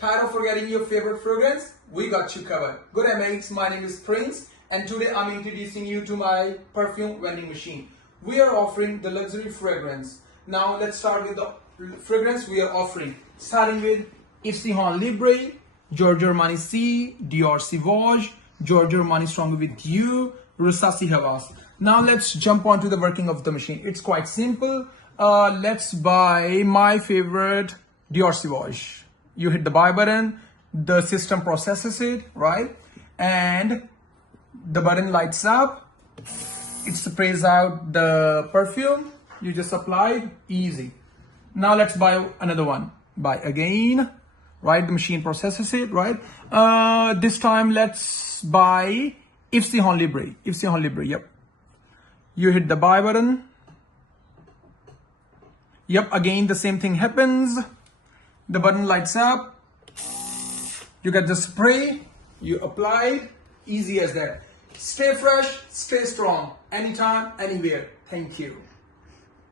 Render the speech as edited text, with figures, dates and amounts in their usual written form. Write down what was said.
Tired of forgetting your favorite fragrance? We got you covered. Good day mates, my name is Prince and today I'm introducing you to my perfume vending machine. We are offering the luxury fragrance. Now let's start with the fragrance we are offering. Starting with Yves Saint Laurent Libre, Giorgio Armani C, Dior Sauvage, Giorgio Armani Stronger With You, Rusasi Havas. Now let's jump onto the working of the machine. It's quite simple. Let's buy my favorite Dior Sauvage. You hit the buy button, the system processes it, right? And the button lights up. It sprays out the perfume. You just apply it, easy. Now let's buy another one. Buy again, right? The machine processes it, right? This time let's buy Yves Saint Laurent Libre. Yves Saint Laurent Libre, yep. You hit the buy button. Yep, again the same thing happens. The button lights up. You get the spray. You apply it. Easy as that. Stay fresh, stay strong. Anytime, anywhere. Thank you.